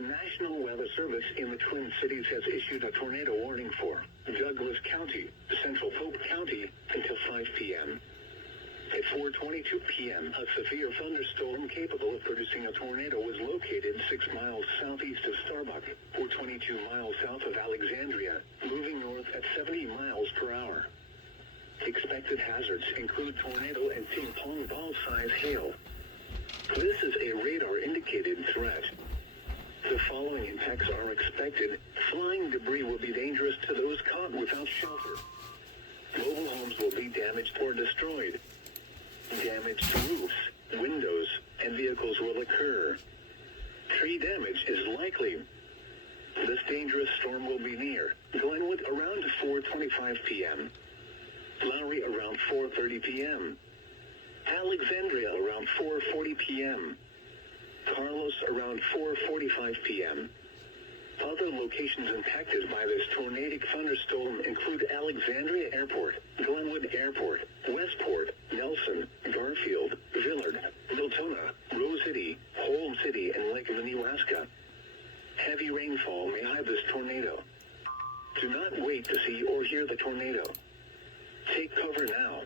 The National Weather Service in the Twin Cities has issued a tornado warning for Douglas County, Central Polk County, until 5 p.m. At 4:22 p.m., a severe thunderstorm capable of producing a tornado was located 6 miles southeast of Starbuck, or 22 miles south of Alexandria, moving north at 70 miles per hour. Expected hazards include tornado and ping-pong ball-size hail. This is a radar-indicated threat. The following impacts are expected. Flying debris will be dangerous to those caught without shelter. Mobile homes will be damaged or destroyed. Damage to roofs, windows, and vehicles will occur. Tree damage is likely. This dangerous storm will be near Glenwood around 4:25 p.m., Lowry around 4:30 p.m., Alexandria around 4:40 p.m., Carlos around 4:45 p.m. Other locations impacted by this tornadic thunderstorm include Alexandria Airport, Glenwood Airport, Westport, Nelson, Garfield, Villard, Miltona, Rose City, Holmes City, and Lake Minnewaska. Heavy rainfall may hide this tornado. Do not wait to see or hear the tornado. Take cover now.